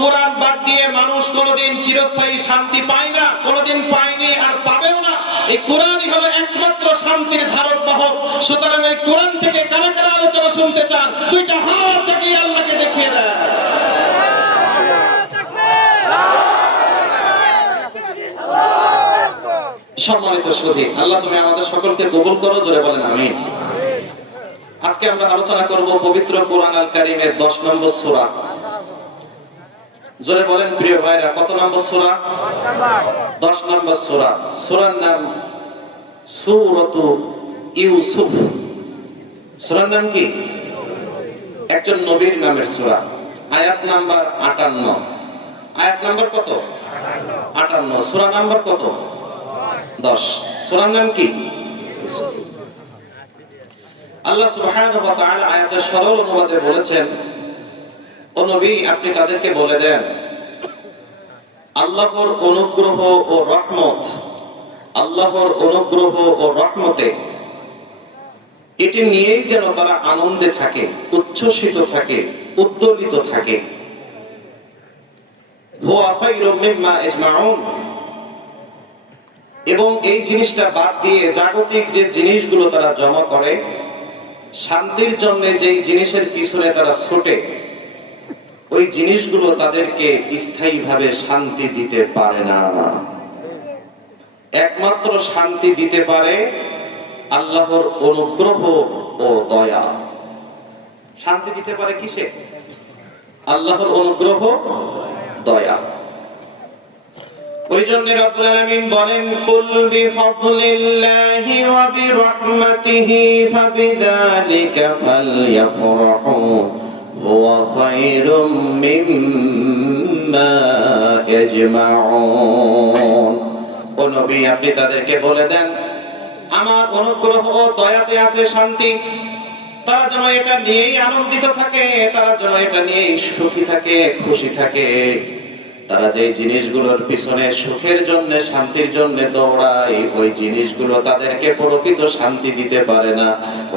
কোরআন বাদ দিয়ে মানুষ কোনোদিন চিরস্থায়ী শান্তি পায় না, কোনোদিন পায়নি আর পাবেও না। এই কোরআনই হলো একমাত্র শান্তির ধারক বাহক। সুতরাং এই কোরআন থেকে কারা কারা আলোচনা শুনতে চান, দুইটা হাত জাগিয়ে আল্লাহকে দেখিয়ে দেন। সম্মানিত সুধী, আল্লাহ তুমি আমাদের সকলকে কবুল করো, জোরে বলেন আমিন। আজকে আমরা আলোচনা করব পবিত্র কোরআন আল কারীমের 10 নম্বর সূরা। জোরে বলেন প্রিয় ভাইরা, কত নম্বর সূরা? 10 নম্বর সূরা। সূরার নাম সূরাতু ইউসুফ। সূরার নাম কি? একজন নবীর নামের সূরা। আয়াত নাম্বার 58। আয়াত নাম্বার কত? 58। সূরা নাম্বার কত? 10। সূরার নাম কি? আল্লাহ সুবহানাহু ওয়া তাআলা আয়াতের সরল অনুবাদে বলেছেন, ও নবী আপনি তাদেরকে বলে দেন আল্লাহর অনুগ্রহ ও রহমত, আল্লাহর অনুগ্রহ ও রহমতে এটি নিয়েই যেন তারা আনন্দে থাকে, উচ্ছ্বসিত থাকে, উদ্দোলিত থাকে। হুয়া খায়রুম মিম্মা ইজমাউন। এবং এই জিনিসটা বাদ দিয়ে জাগতিক যে জিনিসগুলো তারা জমা করে, শান্তির জন্য যেই জিনিসের পিছনে তারা ছোটে, ওই জিনিসগুলো তাদেরকে স্থায়ীভাবে শান্তি দিতে পারে না। একমাত্র শান্তি দিতে পারে আল্লাহর অনুগ্রহ ও দয়া। শান্তি দিতে পারে কিসে? আল্লাহর অনুগ্রহ, দয়া। ওই জন্য রব্বুল আলামিন বলেন, কুল বিফাদলিল্লাহি ওয়া বিরহমাতিহি ফাবিযালিকা ফালইফরাহু হুয়া খায়রুম মিম্মা ইয়াজমাউন। ও নবী আপনি তাদেরকে বলে দেন আমার অনুগ্রহ ও দয়াতে আছে শান্তি। তারা যেন এটা নিয়েই আনন্দিত থাকে, তারা যেন এটা নিয়েই সুখী থাকে, খুশি থাকে। তারা যে জিনিসগুলোর পিছনে সুখের জন্য, শান্তির জন্য দৌড়ায়, ওই জিনিসগুলো তাদেরকে প্রকৃত শান্তি দিতে পারে না।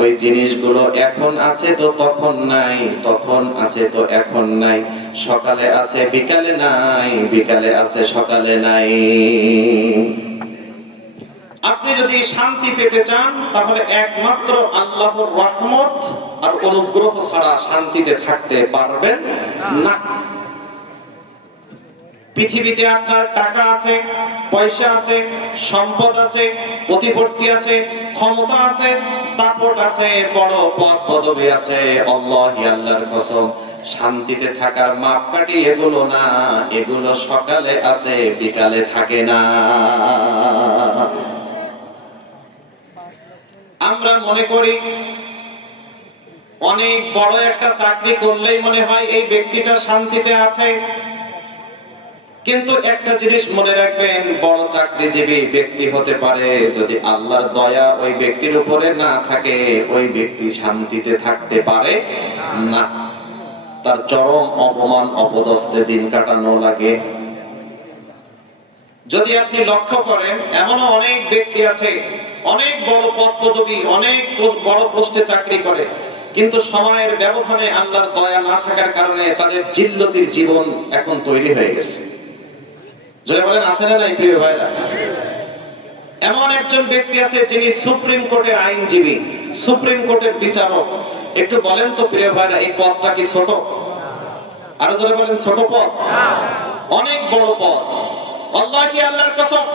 ওই জিনিসগুলো এখন আছে তো তখন নাই, তখন আছে তো এখন নাই, সকালে আছে বিকালে নাই, বিকালে আছে সকালে নাই। আপনি যদি শান্তি পেতে চান তাহলে একমাত্র আল্লাহর রহমত আর অনুগ্রহ ছাড়া শান্তিতে থাকতে পারবেন না। পৃথিবীতে আপনার টাকা আছে, পয়সা আছে, সম্পদ আছে, প্রতিপত্তি আছে, ক্ষমতা আছে, দাপট আছে, বড় পদ পদবী আছে, আল্লাহি আল্লাহর কসম শান্তিতে থাকার মাপকাঠি এগুলো না। এগুলো সকালে আছে, বিকালে থাকে না। আমরা মনে করি অনেক বড় একটা চাকরি করলেই মনে হয় এই ব্যক্তিটা শান্তিতে আছে। কিন্তু একটা জিনিস মনে রাখবেন, বড় চাকরিজীবী ব্যক্তি হতে পারে, যদি আল্লাহর দয়া ওই ব্যক্তির উপরে না থাকে, ওই ব্যক্তি শান্তিতে থাকতে পারে না। তার চরম অপমান অপদস্থে দিন কাটানো লাগে। যদি আপনি লক্ষ্য করেন, এমনও অনেক ব্যক্তি আছে অনেক বড় পদ পদবী, অনেক বড় পোস্টে চাকরি করে, কিন্তু সময়ের ব্যবধানে আল্লাহর দয়া না থাকার কারণে তাদের জিল্লতির জীবন এখন তৈরি হয়ে গেছে। যদি বলেন আছে না নাই প্রিয় ভাইরা? এমন একজন ব্যক্তি আছে যিনি সুপ্রিম কোর্টের আইনজীবী, সুপ্রিম কোর্টের বিচারক। একটু বলেন তো প্রিয় ভাইরা, এই পদটা কি ছোট? আরো জোরে বলেন, ছোট পদ? অনেক বড় পদ। আল্লাহি আল্লাহর কসম,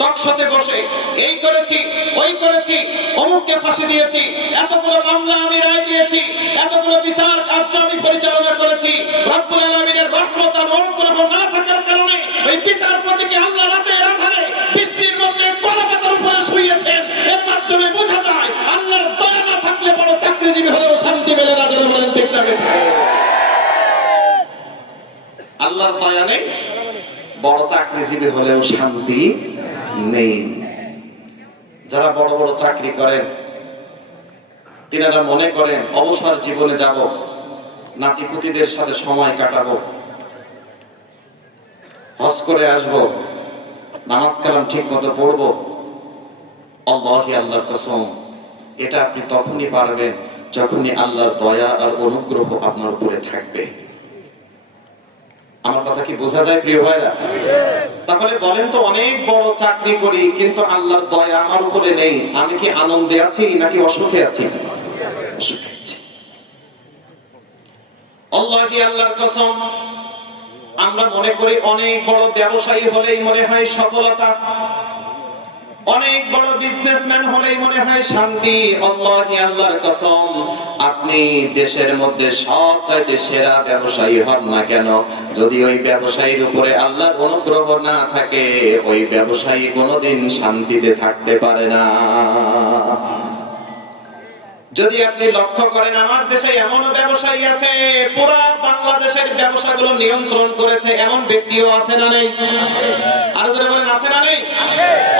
টকশোতে বসে এই করেছি, ওই করেছি, অমুককে ফাঁসি দিয়েছি, এতগুলো মামলা আমি রায় দিয়েছি, এতগুলো বিচার কার্য আমি পরিচালনা করেছি। রব্বুল আলামিনের রহমত আর অনুগ্রহ না থাকার কারণে ওই বিচারপতিকে আল্লাহ রাতের আধারে বৃষ্টির মধ্যে কলাপাতার উপরে শুইয়েছেন। এর মাধ্যমে বোঝা যায় আল্লাহর দয়া না থাকলে বড় চাকরিজীবী হলেও শান্তি মেলে না। যারা বলেন ঠিক না? আল্লাহর দয়া নেই, বড় চাকরিজীবী হলেও শান্তি নেই। যারা বড় বড় চাকরি করেন তিনারা মনে করেন অবসর জীবনে যাব, নাতিপুতিদের সাথে সময় কাটাবো, হজ করে আসবো, নামাজ কালাম ঠিক মতো পড়বো। আল্লাহি আল্লাহর কসম, এটা আপনি তখনই পারবেন যখনই আল্লাহর দয়া আর অনুগ্রহ আপনার উপরে থাকবে। আমার কথা কি বোঝা যায় প্রিয় ভাইরা? তাহলে বলেন তো, অনেক বড় চাকরি করি কিন্তু আল্লাহর দয়া আমার উপরে নেই, আমি কি আনন্দে আছি নাকি অসুখে আছি? অসুখে আছি। আল্লাহি আল্লাহর কসম, আমরা মনে করি অনেক বড় ব্যবসায়ী হলেই মনে হয় সফলতা, অনেক বড় বিজনেসম্যান হলেই মনে হয় শান্তি। আল্লাহি আল্লাহর কসম, আপনি দেশের মধ্যে সবচাইতে সেরা ব্যবসায়ী হন না কেন, যদি ওই ব্যবসায়ীর উপরে আল্লাহর অনুগ্রহ না থাকে, ওই ব্যবসায়ী কোনোদিন শান্তিতে থাকতে পারে না। যদি আপনি লক্ষ্য করেন, আমার দেশে এমন ব্যবসায়ী আছে পুরা বাংলাদেশের ব্যবসাগুলো নিয়ন্ত্রণ করেছে, এমন ব্যক্তিও আছে না নেই? আর যারা বলেন আছে না নেই?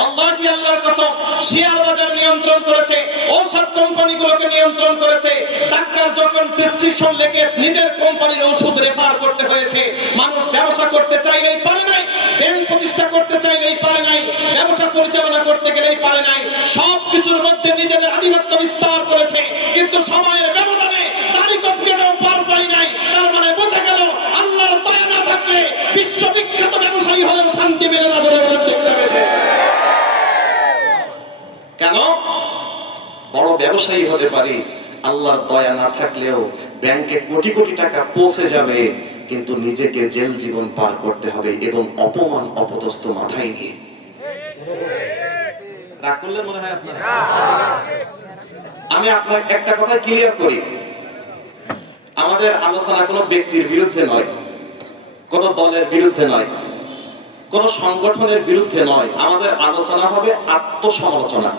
আল্লাহি আল্লাহর কসম, শেয়ার বাজার নিয়ন্ত্রণ করেছে, ঔষধ কোম্পানিগুলোকে নিয়ন্ত্রণ করেছে। ডাক্তার যখন প্রেসক্রিপশন লিখে নিজের কোম্পানির ওষুধ রেফার করতে হয়েছে, মানুষ ব্যবসা করতে চাইলেই পারে নাই, ব্যাংক প্রতিষ্ঠা করতে চাইলেই পারে নাই, ব্যবসা পরিচালনা করতে গেলেই পারে নাই, সবকিছুর মধ্যে নিজেদের আধিপত্য বিস্তার করেছে, কিন্তু সময়ের ব্যবধানে তারিখকেও পার পাই নাই। তার মানে বোঝা গেল, আল্লাহর দয়া না থাকলে বিশ্ববিখ্যাত ব্যবসায়ী হলেও শান্তি মেলে না। কেন বড় ব্যবসায়ী হতে পারি, আল্লাহর দয়া না থাকলেও ব্যাংকে কোটি কোটি টাকা পৌঁছে যাবে, কিন্তু নিজেকে জেল জীবন পার করতে হবে এবং অপমান অপদস্থ মাথায় নিয়ে। রাগ করলে মনে হয় আপনারা? আমি আপনার একটা কথা ক্লিয়ার করি, আমাদের আলোচনা কোনো ব্যক্তির বিরুদ্ধে নয়, কোন দলের বিরুদ্ধে নয়, কোন সংগঠনের বিরুদ্ধে নয়। আমাদের আলোচনা হবে আত্মসমালোচনা।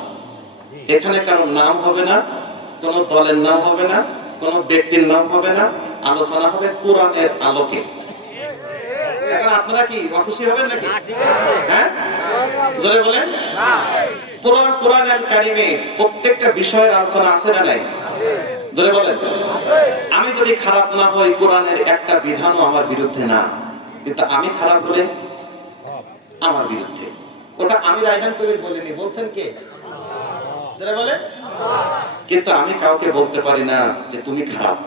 এখানে কারো নাম হবে না, কোন দলের নাম হবে না, কোন ব্যক্তির নাম হবে না। আলোচনা হবে কোরআনের আলোকে। এখন আপনারা কি অখুশি হবেন নাকি? হ্যাঁ, জোরে বলেন। কোরআনুল কারীমে প্রত্যেকটা বিষয়ের আলোচনা আছে না নাই? জোরে বলেন। আমি যদি খারাপ না হই, কোরআনের একটা বিধানও আমার বিরুদ্ধে না, কিন্তু আমি খারাপ হলে আমার বিরুদ্ধে। ওটা আমি রায়হান কবির বলিনি, বলছেন কে? জোরে বলেন। কিন্তু আমি কাউকে বলতে পারি না যে তুমি খারাপ,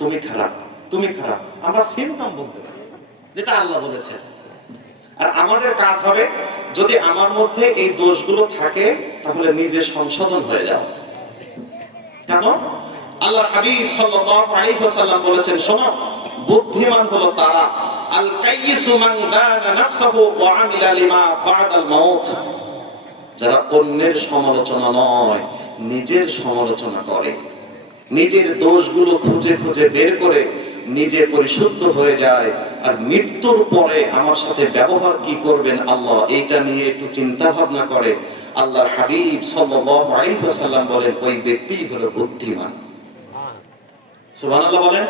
তুমি খারাপ, তুমি খারাপ। আমরা সিম্পটম বলতে পারি, যেটা আল্লাহ বলেছেন। আর আমাদের কাজ হবে, যদি আমার মধ্যে এই দোষগুলো থাকে, তাহলে নিজে সংশোধন হয়ে যাও। কেন? আল্লাহর হাবিব সাল্লাল্লাহু আলাইহি ওয়াসাল্লাম বলেছেন, শোনো, বুদ্ধিমান হলো তারা, আল কাইয়িসু মান দানা নাফসাহু ওয়া আমিলা লিমা বা'দাল মাউত, যারা অন্যের সমালোচনা নয়, নিজের সমালোচনা করে, নিজের দোষগুলো খুঁজে খুঁজে বের করে নিজে পরিশুদ্ধ হয়ে যায়, আর মৃত্যুর পরে আমার সাথে ব্যবহার কি করবেন আল্লাহ, এইটা নিয়ে একটু চিন্তা ভাবনা করে। আল্লাহর হাবিব সাল্লাল্লাহু আলাইহি ওয়াসাল্লাম বলেন, ওই ব্যক্তিই হলো বুদ্ধিমান। সুবহানাল্লাহ বলেন।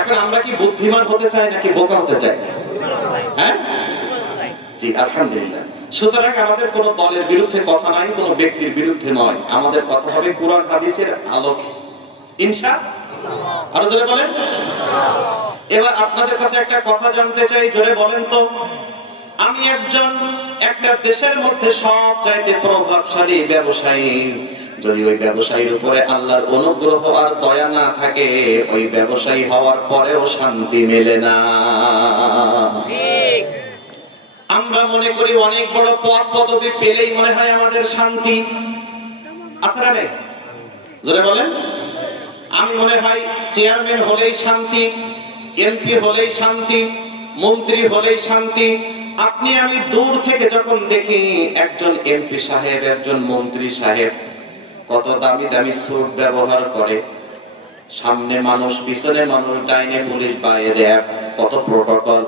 এখন আমরা কি বুদ্ধিমান হতে চাই নাকি বোকা হতে চাই? হ্যাঁ, জি, আলহামদুলিল্লাহ। সুতরাং আমাদের কোন দলের বিরুদ্ধে কথা নাই, কোন ব্যক্তির বিরুদ্ধে নয়, আমাদের কথা হবে কোরআন হাদিসের আলোকে, ইনশাআল্লাহ। আরো জোরে বলেন। এবার আপনাদের কাছে একটা কথা জানতে চাই, জোরে বলেন তো, আমি একটা দেশের মধ্যে সবচাইতে প্রভাবশালী ব্যবসায়ী, যদি ওই ব্যবসায়ীর উপরে আল্লাহর অনুগ্রহ আর দয়া না থাকে, ওই ব্যবসায়ী হওয়ার পরেও শান্তি মেলে না। আমরা মনে করি অনেক বড় পদ পদবি পেলেই মনে হয় আমাদের শান্তি। আছে না নেই? জোরে বলেন। আমি মনে হয় চেয়ারম্যান হলেই শান্তি, এমপি হলেই শান্তি, মন্ত্রী হলেই শান্তি। আপনি আমি দূর থেকে যখন দেখি একজন এমপি সাহেব, একজন মন্ত্রী সাহেব কত দামি দামি স্যুট ব্যবহার করে, সামনে মানুষ, পিছনে মানুষ, ডাইনে পুলিশ, বাইরে র্যাব, কত প্রটোকল,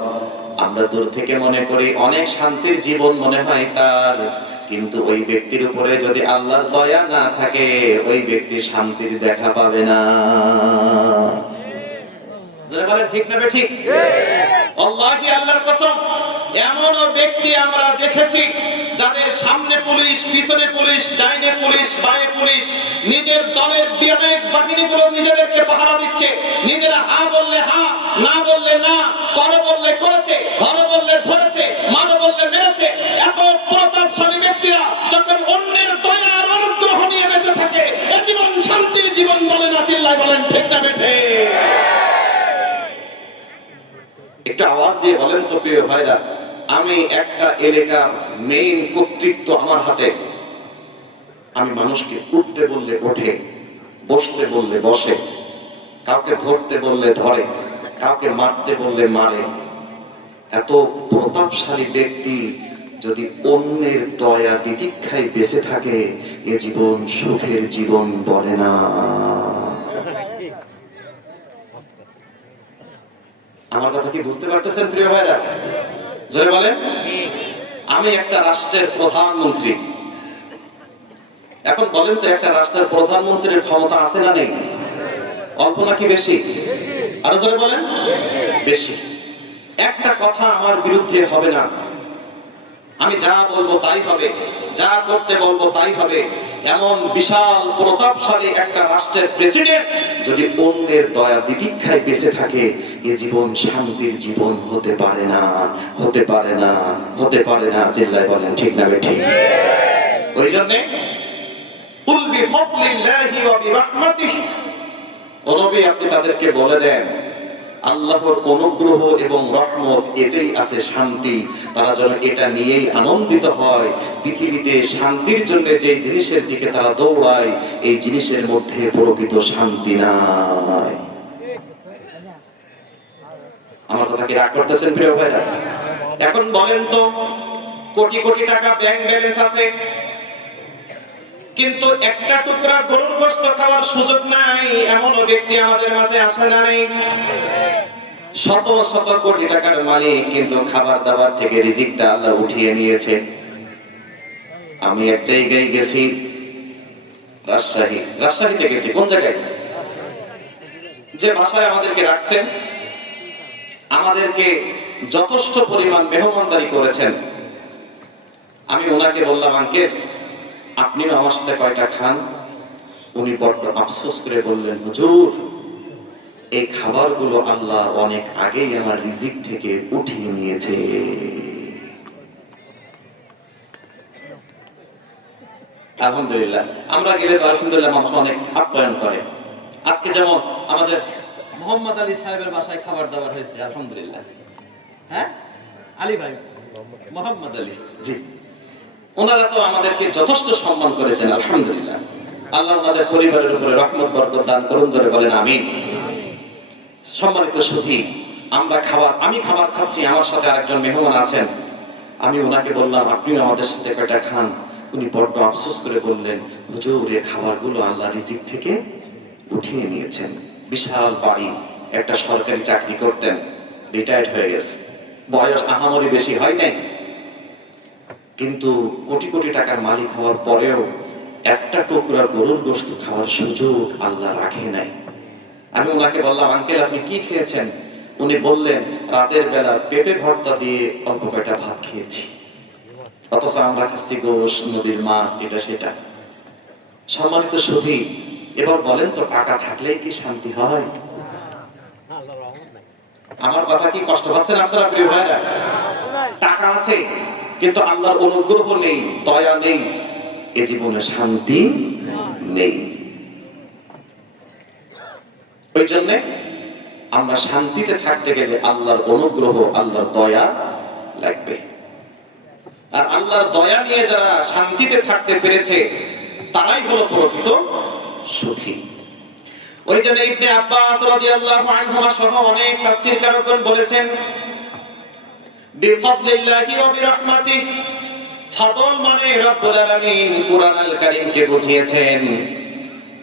আমরা দূর থেকে মনে করি অনেক শান্তির জীবন মনে হয় তার। কিন্তু ওই ব্যক্তির উপরে যদি আল্লাহর দয়া না থাকে, ওই ব্যক্তি শান্তির দেখা পাবে না। যারা বলেন ঠিক না ঠিক? আল্লাহি আল্লাহর কসম, এমন ব্যক্তি আমরা দেখেছি যাদের সামনে পুলিশ, পিছনে পুলিশ, ডাইনে পুলিশ, বাঁয়ে পুলিশ, নিজের দলের বিনায়ক বাহিনীগুলো নিজেদেরকে পাহারা দিচ্ছে। নিজেরা হা বললে হা, না বললে না, করো বললে করেছে, ধরো বললে ধরেছে, মারো বললে মেরেছে। এত প্রতাপশালী ব্যক্তিরা যখন অন্যের দয়া আর অনুগ্রহ নিয়ে বেঁচে থাকে, এ জীবন শান্তির জীবন বলে না। চিল্লায় বলেন ঠিক না বেঠে? একটু আওয়াজ দিয়ে বলেন তো প্রিয় ভাইরা, আমি একটা এলাকার মেইন কর্তৃত্ব আমার হাতে। আমি মানুষকে উঠতে বললে ওঠে, বসতে বললে বসে, কাউকে ধরতে বললে ধরে, কাউকে মারতে বললে মারে। এত প্রতাপশালী ব্যক্তি যদি অন্যের দয়া তিতিক্ষায় বেঁচে থাকে, এ জীবন সুখের জীবন বলে না। আমার কথা কি বুঝতে পারতেছেন প্রিয় ভাইরা? জোরে বলেন। আমি একটা রাষ্ট্রের প্রধানমন্ত্রী। এখন বলেন তো, একটা রাষ্ট্রের প্রধানমন্ত্রীর ক্ষমতা আছে না নেই? অল্প নাকি বেশি? আরো জোরে বলেন। বেশি। একটা কথা আমার বিরুদ্ধে হবে না, আমি যা বলবো তাই হবে, যা করতে বলবো তাই হবে। এমন বিশাল প্রতাপশালী একটা রাষ্ট্রের প্রেসিডেন্ট যদি অন্যের দয়া তিতিক্ষায় বেঁচে থাকে, এ জীবন শান্তির জীবন হতে পারে না, হতে পারে না, হতে পারে না। চিল্লায় বলেন ঠিক না বেঠিক? ওই জন্য কুল বিফাদলিল্লাহি ওয়া বিরাহমাতিহি, ও নবী আপনি তাদেরকে বলে দেন আল্লাহর অনুগ্রহ এবং রহমত, এতেই আছে শান্তি। তারা যেন এটা নিয়েই আনন্দিত হয়। পৃথিবীতে শান্তির জন্য যে জিনিসের দিকে তারা দৌড়ায়, এই জিনিসের মধ্যে প্রকৃত শান্তি নাই। আমার কথা কি রাগ করতেছেন প্রিয় ভাইরা? এখন বলেন তো, কোটি কোটি টাকা ব্যাংক ব্যালেন্স আছে, কিন্তু একটা টুকরা গরুর গোশত খাওয়ার সুযোগ নাই, এমন ব্যক্তি আমাদের মাঝে আসে না নেই? শত শত কোটি টাকার মালিক, কিন্তু খাবার দাবার থেকে রিজিকটা আল্লাহ উঠিয়ে নিয়েছে। আমি এক জায়গায় গেছি, রাজশাহীতে গেছি। কোন জায়গায়? যে বাসায় আমাদেরকে রাখছেন, আমাদেরকে যথেষ্ট পরিমাণ মেহমানদারি করেছেন। আমি ওনাকে বললাম, আঙ্কেল আপনিও আমার সাথে কয়টা খান। উনি বড্ড আফসোস করে বললেন, হুজুর এই খাবারগুলো আল্লাহ অনেক আগেই আমার রিজিক থেকে উঠিয়ে নিয়েছে। আলহামদুলিল্লাহ, আমরা গেলে তো আলহামদুলিল্লাহ মানুষ অনেক আপ্যায়ন করে। আজকে যেমন আমাদের মোহাম্মদ আলী সাহেবের বাসায় খাবার দাবার হয়েছে, আলহামদুলিল্লাহ। হ্যাঁ আলী ভাই, মোহাম্মদ আলী জি, ওনারা তো আমাদেরকে যথেষ্ট সম্মান করেছেন, আলহামদুলিল্লাহ। আল্লাহ ওনাদের পরিবারের উপরে রহমত বরকত দান করুন, ধরে বলেন আমিন। সম্মানিত সুধী, আমি খাবার খাচ্ছি, আমার সাথে আরেকজন মেহমান আছেন। আমি ওনাকে বললাম, আপনিও আমাদের সাথে কয়টা খান। উনি বড্ড আফসোস করে বললেন, হুজুর এই খাবারগুলো আল্লাহ রিজিক থেকে উঠিয়ে নিয়েছেন। বিশাল বাড়ি, একটা সরকারি চাকরি করতেন, রিটায়ার্ড হয়ে গেছে, বয়স আহামরি বেশি হয় নাই, কিন্তু কোটি কোটি টাকার মালিক হওয়ার পরেও একটা টুকরা গরুর গোশত খাওয়ার সুযোগ আল্লাহ রাখে নাই। আমি ওনাকে বললাম, আঙ্কেল আপনি কি খেয়েছেন? উনি বললেন, রাতের বেলা পেঁপে ভর্তা দিয়ে অল্প কয়টা ভাত খেয়েছি, অথচ আমরা খাচ্ছি গোশ, নদীর মাছ, এটা সেটা। সম্মানিত সুধী, এবার বলেন তো, টাকা থাকলেই কি শান্তি হয়? আমার কথা কি কষ্ট পাচ্ছেন আপনারা প্রিয় ভাইরা? টাকা আছে কিন্তু আল্লাহর অনুগ্রহ নেই, দয়া নেই, এ জীবনে শান্তি নেই। ওই জন্য আমরা শান্তিতে থাকতে গেলে আল্লাহর অনুগ্রহ, আল্লাহর দয়া লাগবে। আর আল্লাহর দয়া নিয়ে যারা শান্তিতে থাকতে পেরেছে, তারাই হলো প্রকৃত সুখী। ওই জন্য ইবনে আব্বাস রাদিয়াল্লাহু আনহুমা সহ অনেক তাফসীরকারগণ বলেছেন, বিফাদলিল্লাহি ওয়া বিরাহমাতিহি, ফাদল মানে রব্বুল আলামিন কুরআন আল কারীমকে বুঝিয়েছেন,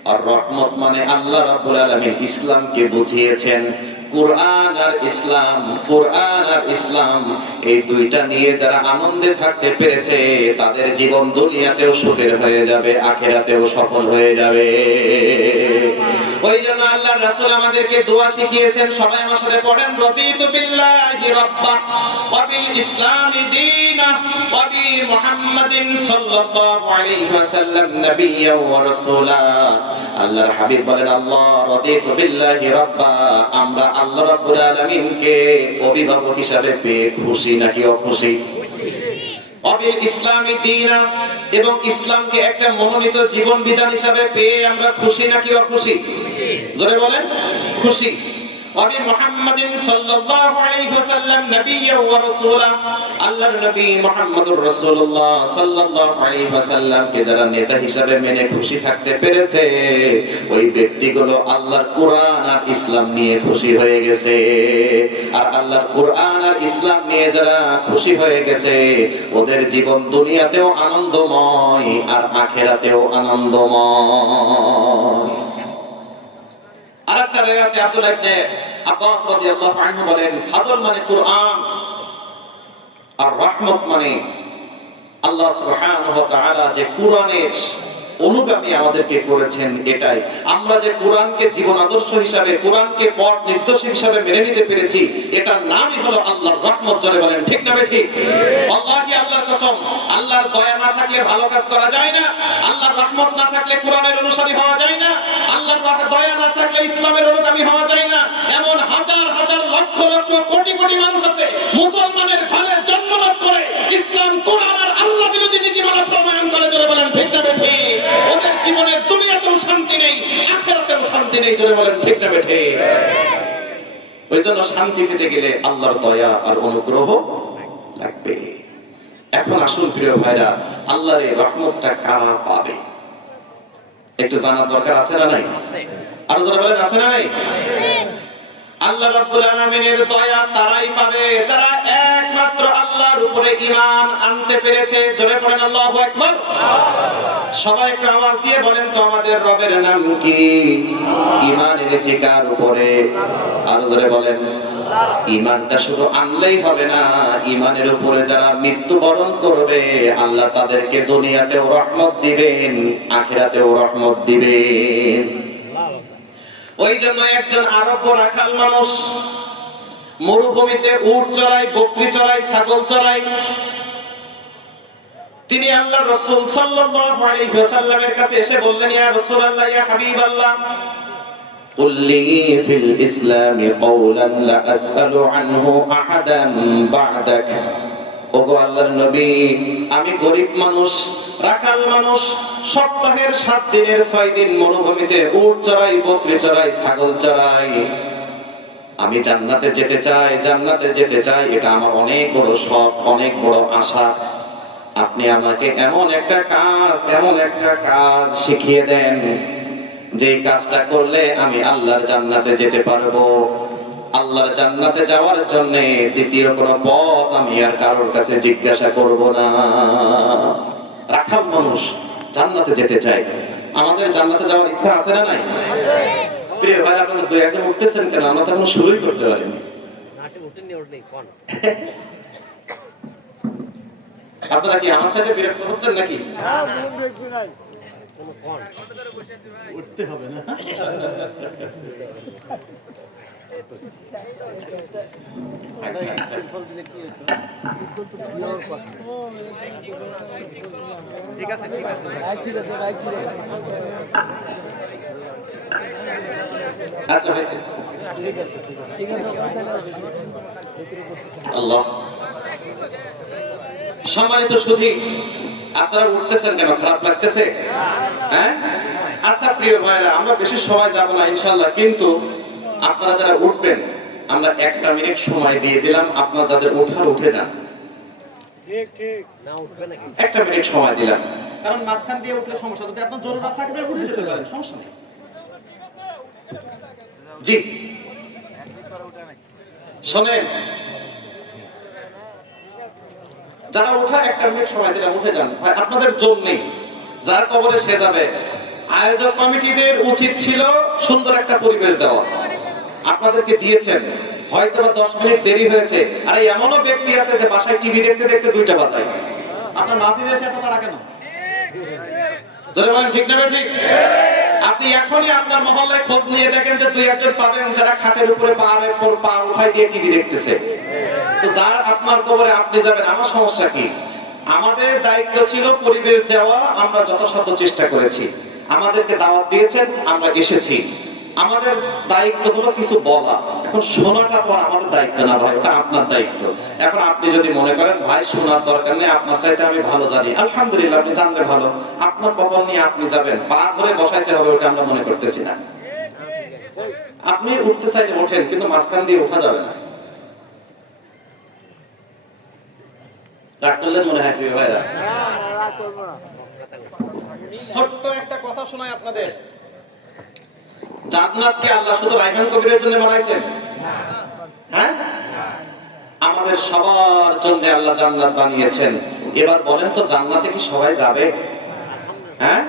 আর রহমত মানে আল্লাহ রাব্বুল আলামিন ইসলামকে বুঝিয়েছেন। কুরআন আর ইসলাম এই দুইটা নিয়ে যারা আনন্দে থাকতে পেরেছে, তাদের জীবন দুনিয়াতেও সুখের হয়ে যাবে, আখিরাতেও সফল হয়ে যাবে। ওই জন্য আল্লাহর রাসূল আমাদেরকে দোয়া শিখিয়েছেন, সবাই আমার সাথে পড়েন, রাদিতু বিল্লাহি রাব্বাহ ওয়া বিল ইসলামি দীনা ওয়া বি মুহাম্মাদিন সাল্লাল্লাহু আলাইহি ওয়াসাল্লাম নাবিয়্যান ওয়া রাসূলা। আল্লাহর হাবিব বলেন, আল্লাহ রাদিতু বিল্লাহি রাব্বাহ, আমরা আল্লাহ রাব্বুল আলামিনকে অভিভাবক হিসাবে পেয়ে খুশি নাকি অখুশি? অবিল ইসলামি দীনা, এবং ইসলামকে একটা মনোনীত জীবন বিধান হিসাবে পেয়ে আমরা খুশি নাকি অখুশি? জোরে বলেন, খুশি। ওয়া মুহাম্মাদিন সাল্লাল্লাহু আলাইহি ওয়াসাল্লাম নাবিয়্যান ওয়া রাসূলা, আল্লাহর নবী মুহাম্মদুর রাসূলুল্লাহ সাল্লাল্লাহু আলাইহি ওয়াসাল্লামকে যারা নেতা হিসেবে মেনে খুশি থাকতে পেরেছে, ওই ব্যক্তিগুলো আল্লাহর কোরআন আর ইসলাম নিয়ে খুশি হয়ে গেছে। আর আল্লাহর কোরআন আর ইসলাম নিয়ে যারা খুশি হয়ে গেছে, ওদের জীবন দুনিয়াতেও আনন্দময় আর আখিরাতেও আনন্দময়। আরেকটা riwayate আব্দুল্লাহ ইবনে আব্বাস রাদিয়াল্লাহু আনহু বলেন, ফাদল মানে কোরআন আর রহমত মানে আল্লাহ সুবহানাহু ওয়া তাআলা যে কোরআনের অনুগামী আমাদেরকে করেছেন। এটাই আমরা যে কোরআনকে জীবন আদর্শ হিসাবে, কোরআনকে পথ নির্দেশ হিসাবে মেনে নিতে পেরেছি, এটার নামই হলো আল্লাহর রহমত। জোরে বলেন ঠিক না ঠিক? আল্লাহি আল্লাহর কসম, আল্লাহর দয়া না থাকলে ভালো কাজ করা যায় না, আল্লাহর রহমত না থাকলে কোরআনের অনুসারী হওয়া যায় না, আল্লাহর দয়া না থাকলে ইসলামের অনুগামী হওয়া যায় না। এমন হাজার হাজার লক্ষ লক্ষ কোটি কোটি মানুষ আছে মুসলমানের ঘরে জন্মলাভ করে ইসলাম, কোরআন আর আল্লাহ বিরোধী নীতিমালা প্রণয়ন করে। জোরে বলেন ঠিক না ঠিক? ওদের জীবনে দুনিয়াতেও শান্তি নেই, আখিরাতেও শান্তি নেই। জোরে বলেন ঠিক না বেঠে? ওই জন্য শান্তি পেতে গেলে আল্লাহর দয়া আর অনুগ্রহ লাগবে। এখন আসুন প্রিয় ভাইরা, আল্লাহর এই রহমতটা কারা পাবে একটু জানার দরকার আছে না নাই? আর যারা বলেন আছে না নাই? আল্লাহ রাব্বুল আলামিনের দয়া তারাই পাবে যারা একমাত্র আল্লাহর উপরে ঈমান আনতে পেরেছে। জোরে পড়েন আল্লাহু আকবার। সবাই একটু আওয়াজ দিয়ে বলেন তো, আমাদের রবের নাম কি? ঈমান এনেছি কার উপরে? আর জোরে বলেন। ঈমানটা শুধু আনলেই হবে না, ঈমানের উপরে যারা মৃত্যুবরণ করবে আল্লাহ তাদেরকে দুনিয়াতেও রহমত দিবেন, আখিরাতেও রহমত দিবেন। ওই জন্য একজন আরব রাখাল মানুষ মরুভূমিতে উট চড়ায়, বকরি চড়ায়, ছাগল চড়ায়। তিনি আল্লাহর রাসূল সাল্লাল্লাহু আলাইহি ওয়াসাল্লামের কাছে এসে বললেন, ইয়া রাসূলুল্লাহ, ইয়া হাবিবাল্লাহ, কুল লি ফিল ইসলামি কওলান লা আসআলু আনহু আহাদান বা'দাক। ওগো আল্লাহর নবী, আমি গরীব মানুষ, রাখাল মানুষ, সপ্তাহের 7 দিনের 6 দিন মরুভূমিতে উট চড়াই, বকরি চড়াই, ছাগল চড়াই। আমি জান্নাতে যেতে চাই, জান্নাতে যেতে চাই, এটা আমার অনেক বড় শখ, অনেক বড় আশা। আপনি আমাকে এমন একটা কাজ শিখিয়ে দেন যে কাজটা করলে আমি আল্লাহর জান্নাতে যেতে পারবো। আল্লাহর জান্নাতে যাওয়ার জন্য দ্বিতীয় কোনো পথ আমি আর কারোর কাছে জিজ্ঞাসা করব না। রাখাল মানুষ জান্নাতে যেতে চাই। আমাদের জান্নাতে যাওয়ার ইচ্ছা আছে না নাই? প্রিয় ভাই, আপনারা দুই একজন উঠতেছেন কেন? আমরা তো এখনো শুরুই করতে পারিনি। আপনারা কি আমার সাথে বিরক্ত হচ্ছেন নাকি? উঠতে হবে না। ঠিক আছে ঠিক আছে ভাই, ঠিক আছে ভাই, ঠিক আছে। আচ্ছা ভাই, ঠিক আছে ঠিক আছে। আল্লাহ সম্মানিত সুধী, আপনারা উঠতেছেন কেন? খারাপ লাগতেছে? হ্যাঁ, আচ্ছা প্রিয় ভাইরা, আমরা বেশি সময় যাব না ইনশাআল্লাহ, কিন্তু আপনারা যারা উঠবেন আমরা 1 মিনিট সময় দিয়ে দিলাম। আপনারা যাদের ওঠার উঠে যান। ঠিক ঠিক না উঠবে নাকি? 1 মিনিট সময় দিলাম, কারণ মাঝখান দিয়ে উঠলে সমস্যা। যদি আপনার জরুরত থাকে উঠে যেতে পারেন, সমস্যা নেই। জি শুনেন, যারা ওঠা 1 মিনিট সময় দিলাম, উঠে যান ভাই, আপনাদের জোর নেই। যারা কবরে সে যাবে, আয়োজক কমিটিদের উচিত ছিল সুন্দর একটা পরিবেশ দেওয়া। আপনাদেরকে দিয়েছেন, হয়তো বা 10 মিনিট দেরি হয়েছে। আরে এমনও ব্যক্তি আছে যে বাসায় টিভি দেখতে দেখতে 2টা বাজায়। আপনার মাহফিলে এসে এত তাড়া কেন? জোরে বলেন ঠিক না ঠিক? আপনি এখনই আপনার মহল্লায় খোঁজ নিয়ে দেখেন যে 2-1 জন পাবেন যারা খাটের উপরে পা উঠাই দিয়ে টিভি দেখতেছে। তো যার আপনার কবরে আপনি যাবেন, আমার সমস্যা কি? আমাদের দায়িত্ব ছিল পরিবেশ দেওয়া, আমরা যথাসাধ্য চেষ্টা করেছি। আমাদেরকে দাওয়াত দিয়েছেন, আমরা এসেছি। আমাদের দায়িত্ব হলো কিছু বলা। এখন শোনাটা তো আর আমাদের দায়িত্ব না ভাই, ওটা আপনার দায়িত্ব। এখন আপনি যদি মনে করেন ভাই শোনার দরকার নেই, আপনার চাইতে আমি ভালো জানি, আলহামদুলিল্লাহ, আপনি জানলে ভালো। আপনার কপাল নিয়ে আপনি যাবেন, পা ধরে বসাইতে হবে, ওটা আমরা মনে করতেছি না। আপনি উঠতে চাইলে ওঠেন, কিন্তু মাঝখান দিয়ে ওঠা যাবে না। রাগ করলেন মনে হয় প্রিয় ভাইরা? ছোট্ট একটা কথা শোনাই আপনাদের। জান্নাতকে আল্লাহ শুধু রায়হান কবিরের জন্য বানাইছেন? হ্যাঁ, আমাদের সবার জন্য আল্লাহ জান্নাত বানিয়েছেন। এবার বলেন তো, জান্নাতে কি সবাই যাবে? হ্যাঁ,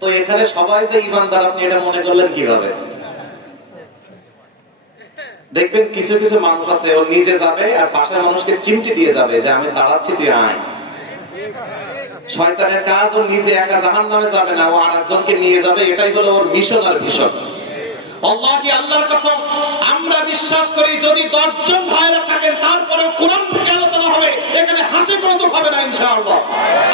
তো এখানে সবাই যে ঈমানদার, আপনি এটা মনে করলেন কিভাবে? দেখবেন কিছু কিছু মানুষ আছে, ও নিজে যাবে আর পাশের মানুষকে চিমটি দিয়ে যাবে যে আমি দাঁড়াচ্ছি, তুই আয়। শয়তানের কাজ, ও নিজে একা জাহান্নামে যাবে না, ও আরেকজনকে নিয়ে যাবে। এটাই হলো ওর মিশন আর ভিশন। আল্লাহি, আল্লাহর কসম, আমরা বিশ্বাস করি যদি 10 জন ভাইরা থাকেন তারপরেও কোরআন থেকে আলোচনা হবে, এখানে হাসি কৌতুক হবে না ইনশাআল্লাহ।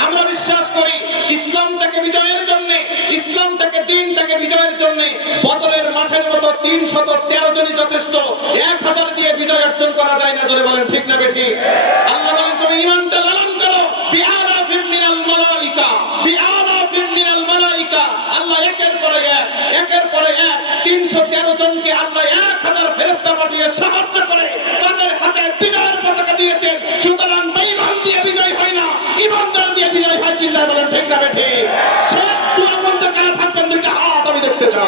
আমরা বিশ্বাস করি ইসলামটাকে বিজয়ের জন্য, ইসলামটাকে, দ্বীনটাকে বিজয়ের জন্য বদরের মাঠের মতো 313 জনই যথেষ্ট। 1000 দিয়ে বিজয় অর্জন করা যায় না। জোরে বলেন ঠিক না বেঠিক? আল্লাহ বলেন তুমি ঈমানটা লালন করো। বিআলাফিন মিনাল মালাইকা, বিআলাফিন মিনাল মালাইকা। আল্লাহ একের পরে এক, একের পরে এক 313 জনকে আল্লাহ 1000 ফেরেশতা পাঠিয়ে সাহায্য করে তাদের হাতে বিজয়ের পতাকা দিয়েছেন। সুতরাং বেঈমান দিয়ে বিজয় হয় না, ঈমানদার দিয়ে বিজয় হয়। চিল্লায় বলেন ঠিক না বেঠিক? শেষ দোয়া বন্ধ করা থাকবেন, দুইটা হাত আমি দেখতে চাই।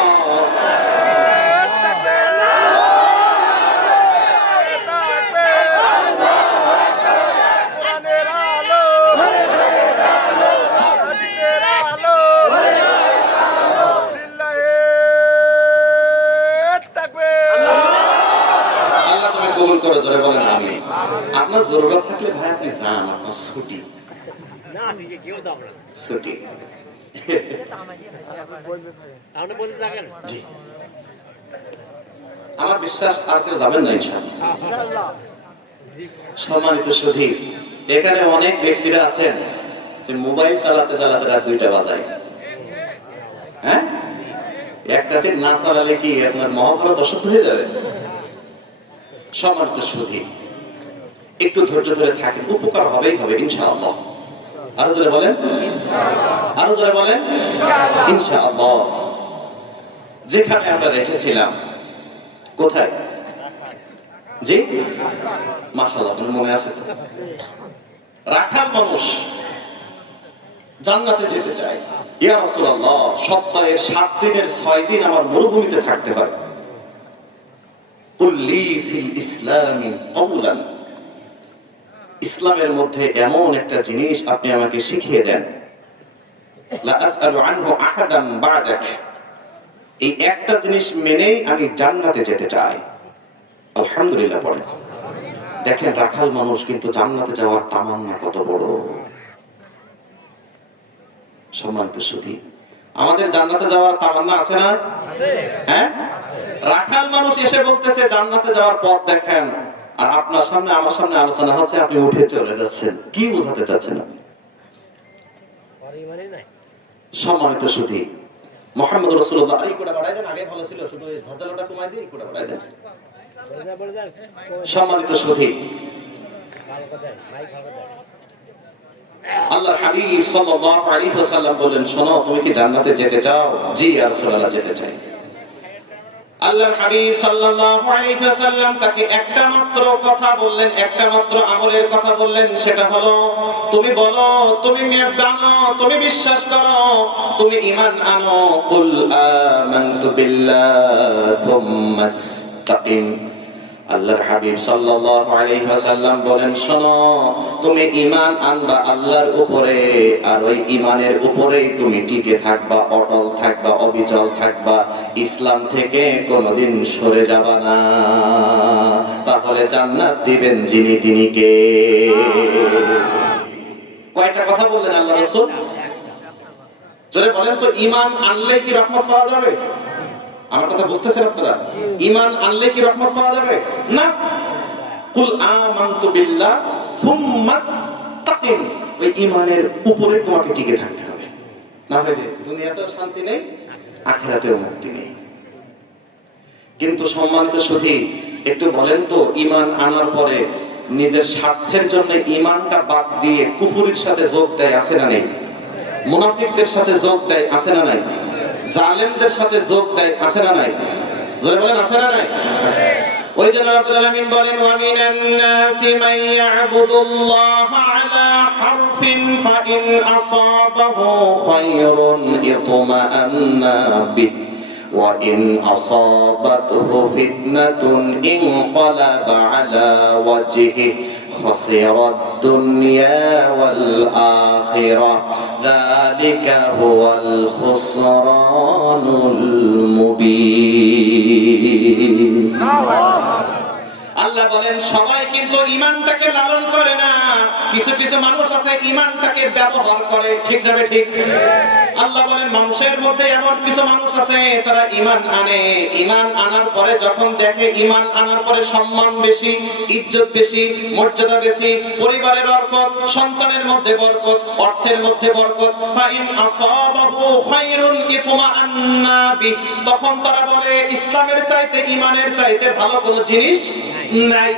জোরে বলেন আমি। আপনার জরুরত থাকলে ভাই আপনি যান, আপনার ছুটি ছুটি। আমার বিশ্বাস আর কেউ যাবেন না ইনশাআল্লাহ। সম্মানিত সুধী, এখানে অনেক ব্যক্তিরা আছেন যে মোবাইল চালাতে চালাতে রাত 2টা বাজায়। হ্যাঁ, একটাতে না চালালে কি আপনার মহাভারত অসুস্থ হয়ে যাবে? সম্মানিত সুধী, একটু ধৈর্য ধরে থাকেন, উপকার হবেই হবে ইনশাআল্লাহ। আরো জোরে বলেন ইনশাআল্লাহ, আরো জোরে বলেন ইনশাআল্লাহ। যেখানে আমরা রেখেছিলাম, কোথায়? জি মাশাআল্লাহ, আপনার মনে আছে? রাখাল মানুষ জান্নাতে যেতে চায়। ইয়া রাসূলুল্লাহ, সপ্তাহের 7 দিনের 6 দিন আমার মরুভূমিতে থাকতে হয়। ইসলামের মধ্যে এমন একটা জিনিস আপনি আমাকে শিখিয়ে দেন, এই একটা জিনিস মেনেই আমি জান্নাতে যেতে চাই। আলহামদুলিল্লাহ পড়েন। দেখেন রাখাল মানুষ কিন্তু জান্নাতে যাওয়ার তামান্না কত বড়। সম্মানিত সুধী, আমাদের জান্নাতে যাওয়ার তামান্না আছে না? হ্যাঁ, রাখাল মানুষ এসে বলতেছে জান্নাতে যাওয়ার পথ দেখেন, আর আপনার সামনে আমার সামনে আলোচনা হচ্ছে, আপনি উঠে চলে যাচ্ছেন। কি বোঝাতে চাচ্ছেন আপনি? সম্মানিত সুধী, মুহাম্মদ রাসূলুল্লাহ এই কোটা বাড়াই দেন, আগে ভালো ছিল, শুধু এই ঝাঁঝালোটা কমাই দিয়ে এই কোটা বাড়াই দেন। সম্মানিত সুধী, আল্লাহর হাবিব সাল্লাল্লাহু আলাইহি ওয়াসাল্লাম বলেন, শোনো তুমি কি জান্নাতে যেতে চাও? জি ইয়া রাসূলুল্লাহ, যেতে চাই। আল্লাহর হাবিব সাল্লাল্লাহু আলাইহি ওয়াসাল্লাম তাকে একটা মাত্র কথা বললেন, একটা মাত্র আমলের কথা বললেন, সেটা হলো তুমি বলো, তুমি জানো, তুমি বিশ্বাস করো, তুমি ঈমান আনো। কুল আমানতু বিল্লাহি সুম্মা ইসতাকিম। আল্লাহর হাবিব সাল্লাল্লাহু আলাইহি ওয়াসাল্লাম বলেন, শোনো তুমি ঈমান আনবা আল্লাহর উপরে, আর ওই ঈমানের উপরেই তুমি টিকে থাকবা, অটল থাকবা, অবিচল থাকবা, ইসলাম থেকে কোনোদিন সরে যাবা না। তাহলে জান্নাত দিবেন যিনি, তিনি কে? কয়টা কথা বললেন আল্লাহ রাসূল? জোরে বলেন তো, ঈমান আনলে কি রহমত পাওয়া যাবে? আমার কথা বুঝতেছেন আপনারা? ঈমান আনলে কি রহমত পাওয়া যাবে? না। কুল আমানতু বিল্লাহ সুম্মা ইসতাকিম, ওই ঈমানের উপরে তোমাকে টিকে থাকতে হবে, না হলে দুনিয়াতেও শান্তি নেই, আখিরাতেও মুক্তি নেই। কিন্তু সম্মানিত সুধী, একটু বলেন তো, ঈমান আনার পরে নিজের স্বার্থের জন্য ঈমানটা বাদ দিয়ে কুফরের সাথে যোগ দেয় আছে না নেই? মুনাফিকদের সাথে যোগ দেয় আছে না নাই? জালেমদের সাথে যোগ দেয়, আছে না নাই? জোরে বলেন, আছে না নাই? ওই জন্য রব্বুল আলামিন বলেন, ওয়া মিনান নাসি মান ইয়াবুদুল্লাহ আলা হারফিন ফাইন আসাবাহু খায়রুন ইতমাআন্না বিহি ওয়া ইন আসাবাতহু ফিতনাতুন ইনকালাবা আলা ওয়াজহিহি খাসিরাদ দুনিয়া ওয়াল আখিরাহ যালিকা হুয়াল খুসরানুল মুবিন। আল্লাহ বলেন সবাই কিন্তু ঈমানটাকে লালন করে না, কিছু কিছু মানুষ আছে ঈমানটাকে ব্যবহার করে, ঠিক না ঠিক? আল্লাহ বলেন মানুষের মধ্যে এমন কিছু মানুষ আছে তারা ঈমান আনে, ঈমান আনার পরে যখন দেখে ঈমান আনার পরে সম্মান বেশি, ইজ্জত বেশি, মর্যাদা বেশি, পরিবারের বরকত, সন্তানের মধ্যে বরকত, অর্থের মধ্যে বরকত, ফাইন আসাবাহু খায়রুন ইতমাআন্না বিহি, তখন তারা বলে ইসলামের চাইতে ঈমানের চাইতে ভালো কোনো জিনিস নাই।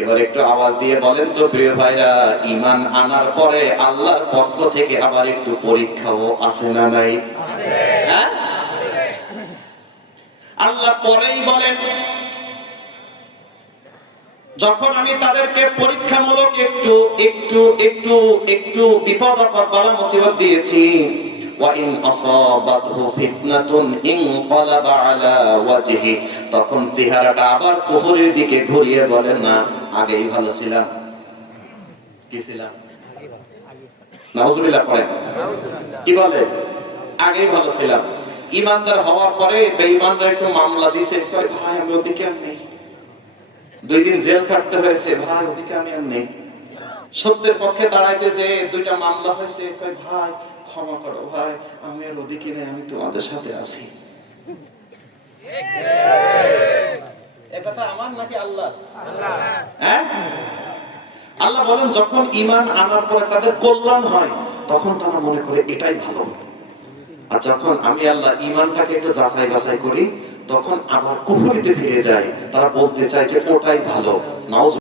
এবার একটু আওয়াজ দিয়ে বলেন তো প্রিয় ভাইরা, ঈমান আনার পরে আল্লাহর পক্ষ থেকে আবার একটু পরীক্ষাও আছে না নাই? হ্যাঁ, আল্লাহ পরেই বলেন যখন আমি তাদেরকে পরীক্ষামূলক একটু একটু একটু একটু বিপদ আপদ বালা মুসিবত দিয়েছি, ওয়াইন আসাবাতহু ফিতনাতুন ইনকালাবা আলা ওয়াজহি, তখন চেহারাটা আবার কুফরের দিকে ঘুরিয়ে বলেন না আগেই ভালো ছিলাম, কি ছিলাম? নাউজুবিল্লাহ পড়েন, কি বলে? আগেই ভালো ছিলাম। ঈমানদার হওয়ার পরে বেঈমানরা একটু মামলা দিছে, কয় ভাই আমি ওদিকে আর নেই, 2 দিন জেল খাটতে হয়েছে, ভাই ওদিকে আমি আর নেই। সত্যের পক্ষে দাঁড়াইতে যে 2টা মামলা হয়েছে, কয় ভাই ক্ষমা করো ভাই, আমি আর ওদিকে নেই, আমি তোমাদের সাথে আছি। একথা আমার নাকি আল্লাহ? হ্যাঁ, আল্লাহ বলেন যখন ঈমান আনার পরে তাদের কল্যাণ হয় তখন তারা মনে করে এটাই ভালো, আর যখন আমি আল্লাহ ঈমানটাকে একটু যাচাই বাছাই করি তখন আবার কুফরিতে ফিরে যায়, তারা বলতে চায় যে ওটাই ভালো। নাউজুবিল্লাহ।